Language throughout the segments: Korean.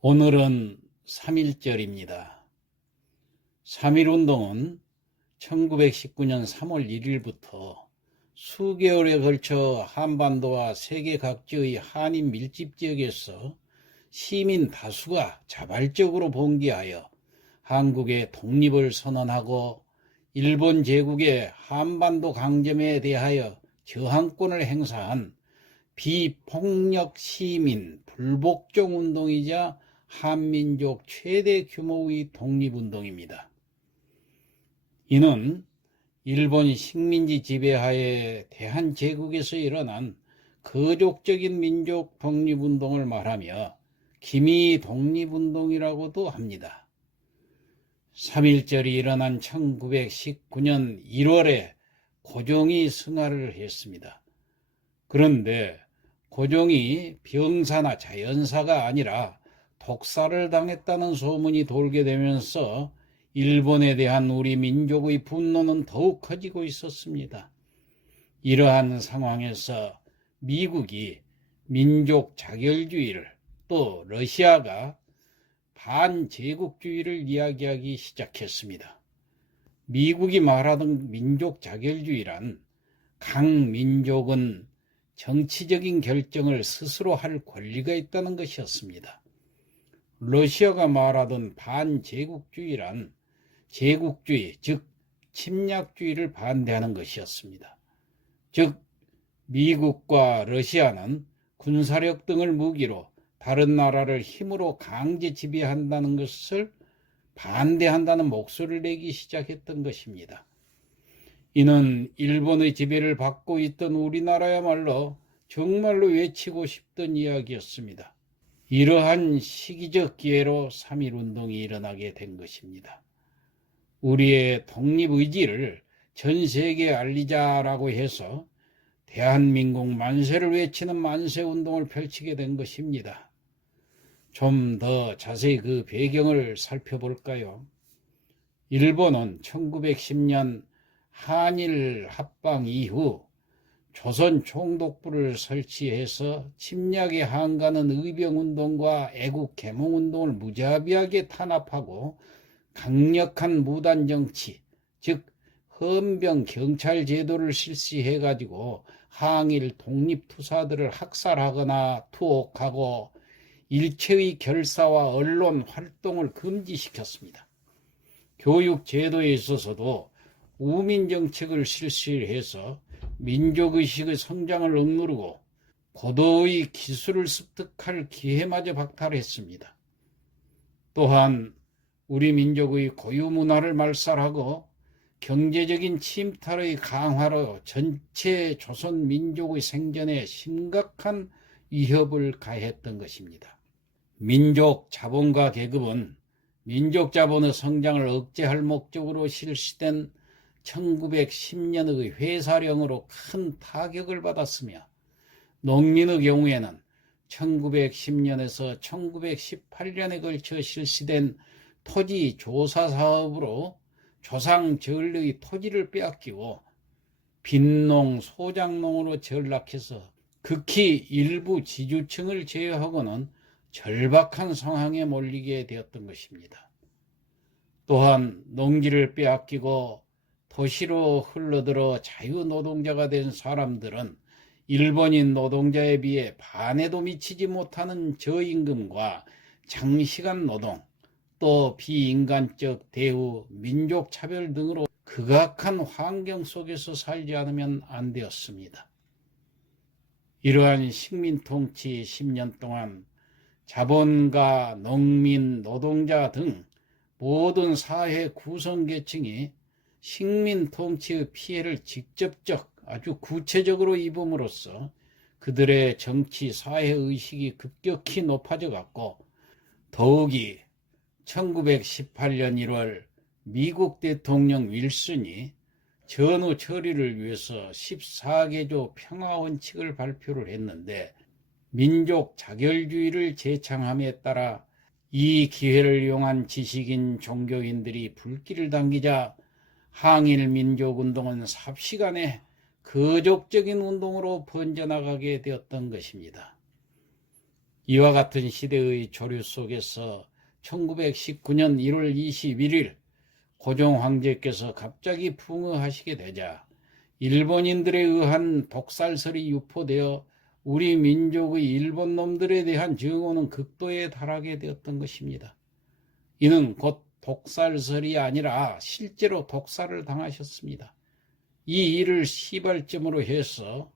오늘은 3.1절입니다. 3.1운동은 1919년 3월 1일부터 수개월에 걸쳐 한반도와 세계 각지의 한인 밀집지역에서 시민 다수가 자발적으로 봉기하여 한국의 독립을 선언하고 일본 제국의 한반도 강점에 대하여 저항권을 행사한 비폭력 시민 불복종 운동이자 한민족 최대 규모의 독립운동입니다. 이는 일본 식민지 지배하에 대한제국에서 일어난 거족적인 민족 독립운동을 말하며 기미 독립운동이라고도 합니다. 3.1절이 일어난 1919년 1월에 고종이 승하를 했습니다. 그런데 고종이 병사나 자연사가 아니라 독살을 당했다는 소문이 돌게 되면서 일본에 대한 우리 민족의 분노는 더욱 커지고 있었습니다. 이러한 상황에서 미국이 민족 자결주의를, 또 러시아가 반제국주의를 이야기하기 시작했습니다. 미국이 말하던 민족 자결주의란 각 민족은 정치적인 결정을 스스로 할 권리가 있다는 것이었습니다. 러시아가 말하던 반제국주의란 제국주의, 즉 침략주의를 반대하는 것이었습니다. 즉 미국과 러시아는 군사력 등을 무기로 다른 나라를 힘으로 강제 지배한다는 것을 반대한다는 목소리를 내기 시작했던 것입니다. 이는 일본의 지배를 받고 있던 우리나라야말로 정말로 외치고 싶던 이야기였습니다. 이러한 시기적 기회로 3.1운동이 일어나게 된 것입니다. 우리의 독립의지를 전 세계에 알리자라고 해서 대한민국 만세를 외치는 만세운동을 펼치게 된 것입니다. 좀 더 자세히 그 배경을 살펴볼까요? 일본은 1910년 한일 합방 이후 조선 총독부를 설치해서 침략에 항가는 의병운동과 애국개몽운동을 무자비하게 탄압하고 강력한 무단정치, 즉 헌병 경찰 제도를 실시해가지고 항일 독립투사들을 학살하거나 투옥하고 일체의 결사와 언론 활동을 금지시켰습니다. 교육 제도에 있어서도 우민정책을 실시해서 민족의식의 성장을 억누르고 고도의 기술을 습득할 기회마저 박탈했습니다. 또한 우리 민족의 고유문화를 말살하고 경제적인 침탈의 강화로 전체 조선 민족의 생존에 심각한 위협을 가했던 것입니다. 민족 자본과 계급은 민족 자본의 성장을 억제할 목적으로 실시된 1910년의 회사령으로 큰 타격을 받았으며 농민의 경우에는 1910년에서 1918년에 걸쳐 실시된 토지 조사 사업으로 조상 전리의 토지를 빼앗기고 빈농, 소작농으로 전락해서 극히 일부 지주층을 제외하고는 절박한 상황에 몰리게 되었던 것입니다. 또한 농지를 빼앗기고 도시로 흘러들어 자유노동자가 된 사람들은 일본인 노동자에 비해 반에도 미치지 못하는 저임금과 장시간 노동, 또 비인간적 대우, 민족차별 등으로 극악한 환경 속에서 살지 않으면 안 되었습니다. 이러한 식민통치 10년 동안 자본가, 농민, 노동자 등 모든 사회 구성계층이 식민통치의 피해를 직접적, 아주 구체적으로 입음으로써 그들의 정치, 사회의식이 급격히 높아져 갔고, 더욱이 1918년 1월 미국 대통령 윌슨이 전후 처리를 위해서 14개조 평화원칙을 발표를 했는데 민족 자결주의를 제창함에 따라 이 기회를 이용한 지식인 종교인들이 불길을 당기자 항일 민족운동은 삽시간에 거족적인 운동으로 번져나가게 되었던 것입니다. 이와 같은 시대의 조류 속에서 1919년 1월 21일 고종 황제께서 갑자기 풍어하시게 되자 일본인들에 의한 독살설이 유포되어 우리 민족의 일본 놈들에 대한 증오는 극도에 달하게 되었던 것입니다. 이는 곧 독살설이 아니라 실제로 독살을 당하셨습니다. 이 일을 시발점으로 해서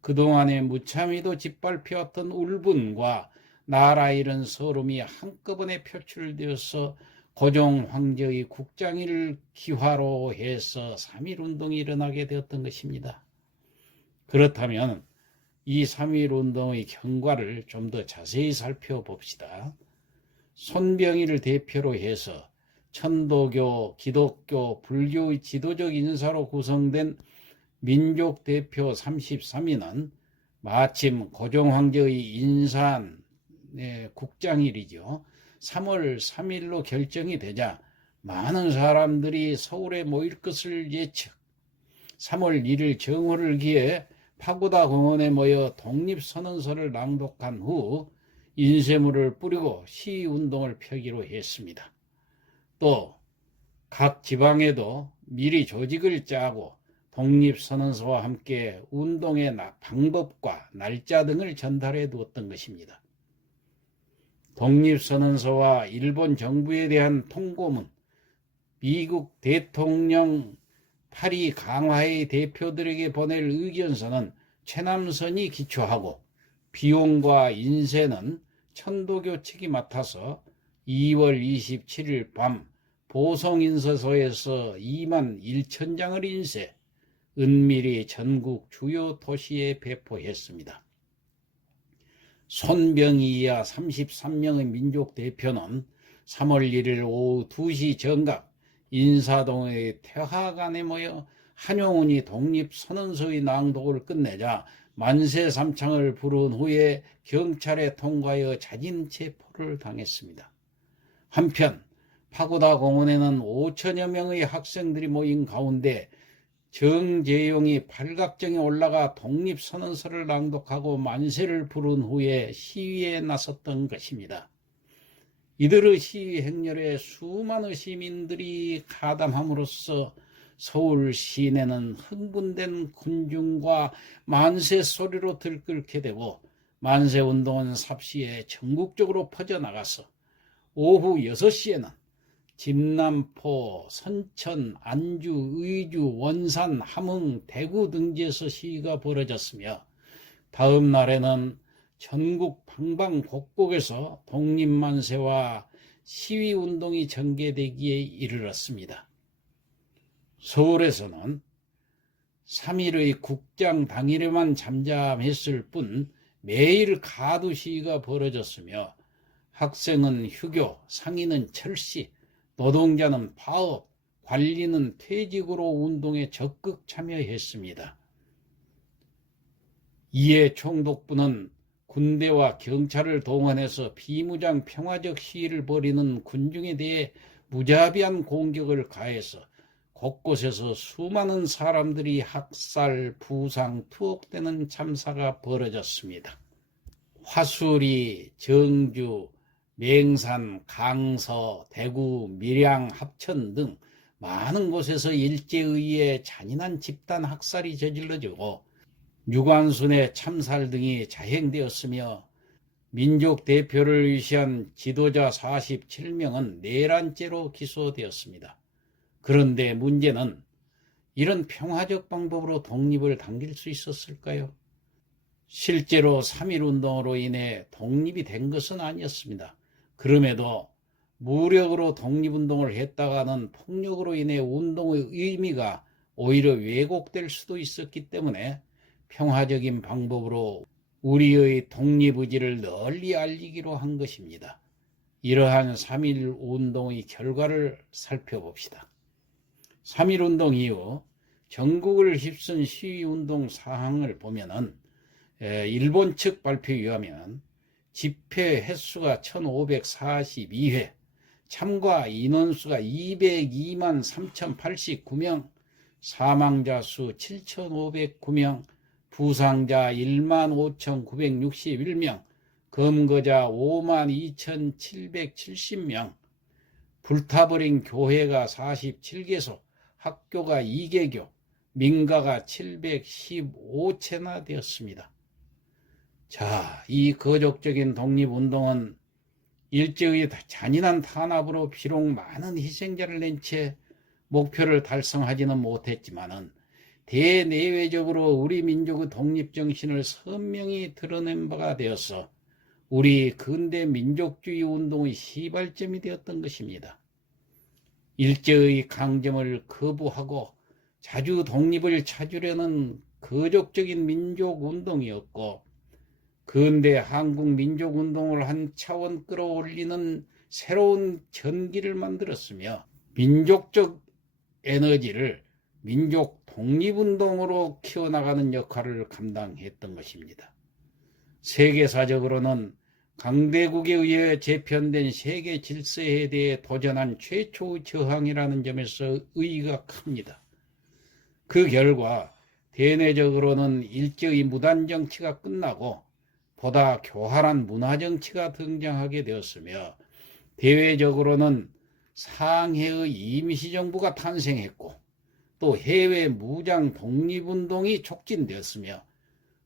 그동안에 무참히도 짓밟혀왔던 울분과 나라 잃은 서름이 한꺼번에 표출되어서 고종 황제의 국장일 기화로 해서 3.1운동이 일어나게 되었던 것입니다. 그렇다면 이 3.1운동의 경과를 좀 더 자세히 살펴봅시다. 손병희를 대표로 해서 천도교, 기독교, 불교의 지도적 인사로 구성된 민족 대표 33인은 마침 고종 황제의 인산 국장일이죠. 3월 3일로 결정이 되자 많은 사람들이 서울에 모일 것을 예측. 3월 1일 정오를 기해 파고다 공원에 모여 독립선언서를 낭독한 후 인쇄물을 뿌리고 시위운동을 펴기로 했습니다. 또 각 지방에도 미리 조직을 짜고 독립선언서와 함께 운동의 방법과 날짜 등을 전달해 두었던 것입니다. 독립선언서와 일본 정부에 대한 통고문, 미국 대통령 파리 강화회 대표들에게 보낼 의견서는 최남선이 기초하고 비용과 인쇄는 천도교 측이 맡아서 2월 27일 밤 보성인쇄소에서 2만 1천 장을 인쇄, 은밀히 전국 주요 도시에 배포했습니다. 손병희 이하 33명의 민족 대표는 3월 1일 오후 2시 정각 인사동의 태화관에 모여 한용운이 독립선언서의 낭독을 끝내자 만세삼창을 부른 후에 경찰에 통과하여 자진 체포를 당했습니다. 한편 파고다 공원에는 5천여 명의 학생들이 모인 가운데 정재용이 팔각정에 올라가 독립선언서를 낭독하고 만세를 부른 후에 시위에 나섰던 것입니다. 이들의 시위 행렬에 수많은 시민들이 가담함으로써 서울 시내는 흥분된 군중과 만세 소리로 들끓게 되고 만세운동은 삽시에 전국적으로 퍼져나가서 오후 6시에는 진남포, 선천, 안주, 의주, 원산, 함흥, 대구 등지에서 시위가 벌어졌으며 다음 날에는 전국 방방곡곡에서 독립만세와 시위운동이 전개되기에 이르렀습니다. 서울에서는 3일의 국장 당일에만 잠잠했을 뿐 매일 가두 시위가 벌어졌으며 학생은 휴교, 상인은 철시, 노동자는 파업, 관리는 퇴직으로 운동에 적극 참여했습니다. 이에 총독부는 군대와 경찰을 동원해서 비무장 평화적 시위를 벌이는 군중에 대해 무자비한 공격을 가해서 곳곳에서 수많은 사람들이 학살, 부상, 투옥되는 참사가 벌어졌습니다. 화수리, 정주, 맹산, 강서, 대구, 밀양, 합천 등 많은 곳에서 일제의회의 잔인한 집단 학살이 저질러지고 유관순의 참살 등이 자행되었으며 민족 대표를 위시한 지도자 47명은 내란죄로 기소되었습니다. 그런데 문제는 이런 평화적 방법으로 독립을 당길 수 있었을까요? 실제로 3.1운동으로 인해 독립이 된 것은 아니었습니다. 그럼에도 무력으로 독립운동을 했다가는 폭력으로 인해 운동의 의미가 오히려 왜곡될 수도 있었기 때문에 평화적인 방법으로 우리의 독립의지를 널리 알리기로 한 것입니다. 이러한 3.1운동의 결과를 살펴봅시다. 3.1운동 이후 전국을 휩쓴 시위운동 사항을 보면은 일본 측 발표에 의하면 집회 횟수가 1542회, 참가 인원수가 202만 3089명, 사망자 수 7509명, 부상자 1만 5961명, 검거자 52,770명, 불타버린 교회가 47개소, 학교가 2개교, 민가가 715채나 되었습니다. 자, 이 거족적인 독립운동은 일제의 잔인한 탄압으로 비록 많은 희생자를 낸 채 목표를 달성하지는 못했지만은 대내외적으로 우리 민족의 독립정신을 선명히 드러낸 바가 되어서 우리 근대 민족주의 운동의 시발점이 되었던 것입니다. 일제의 강점을 거부하고 자주 독립을 찾으려는 거족적인 민족운동이었고, 근대 한국 민족운동을 한 차원 끌어올리는 새로운 전기를 만들었으며, 민족적 에너지를 민족 독립운동으로 키워나가는 역할을 감당했던 것입니다. 세계사적으로는 강대국에 의해 재편된 세계 질서에 대해 도전한 최초의 저항이라는 점에서 의의가 큽니다. 그 결과 대내적으로는 일제의 무단정치가 끝나고 보다 교활한 문화정치가 등장하게 되었으며, 대외적으로는 상해의 임시정부가 탄생했고 또 해외 무장 독립운동이 촉진되었으며,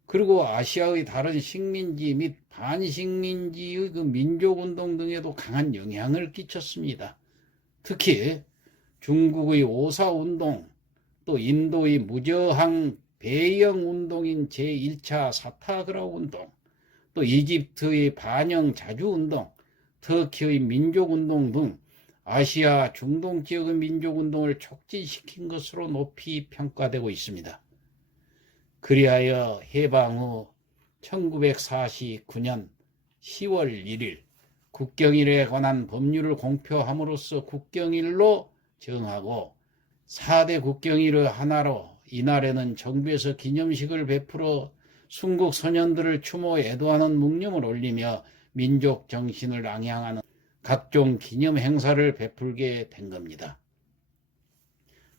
그리고 아시아의 다른 식민지 및 반식민지의 그 민족운동 등에도 강한 영향을 끼쳤습니다. 특히 중국의 오사운동, 또 인도의 무저항 배영운동인 제1차 사타그라 운동, 또 이집트의 반영 자주운동, 터키의 민족운동 등 아시아 중동 지역의 민족운동을 촉진시킨 것으로 높이 평가되고 있습니다. 그리하여 해방 후 1949년 10월 1일 국경일에 관한 법률을 공표함으로써 국경일로 정하고 4대 국경일의 하나로 이날에는 정부에서 기념식을 베풀어 순국 선현들을 추모 애도하는 묵념을 올리며 민족 정신을 앙양하는 각종 기념 행사를 베풀게 된 겁니다.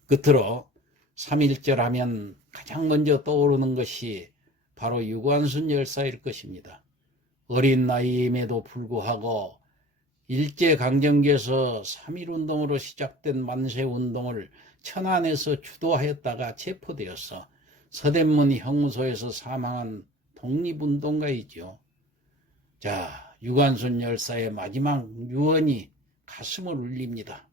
끝으로 3.1절 하면 가장 먼저 떠오르는 것이 바로 유관순 열사일 것입니다. 어린 나이임에도 불구하고 일제강점기에서 3.1운동으로 시작된 만세운동을 천안에서 주도하였다가 체포되어서 서대문 형무소에서 사망한 독립운동가이죠. 자, 유관순 열사의 마지막 유언이 가슴을 울립니다.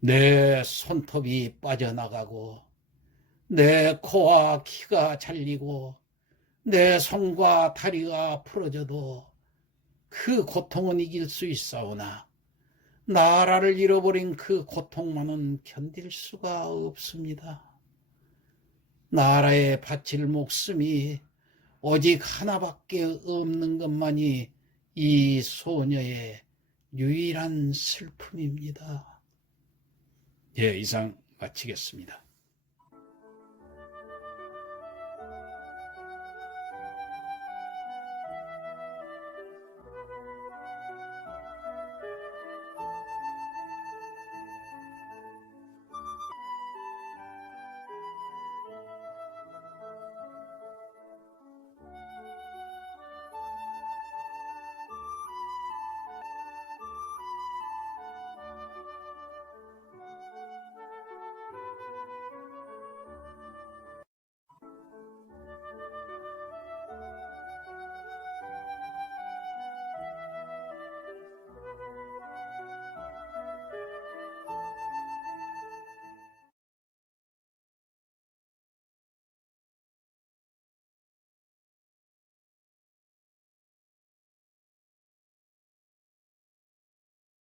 내 손톱이 빠져나가고 내 코와 귀가 잘리고 내 손과 다리가 부러져도 그 고통은 이길 수 있사오나 나라를 잃어버린 그 고통만은 견딜 수가 없습니다. 나라에 바칠 목숨이 오직 하나밖에 없는 것만이 이 소녀의 유일한 슬픔입니다. 예, 이상 마치겠습니다.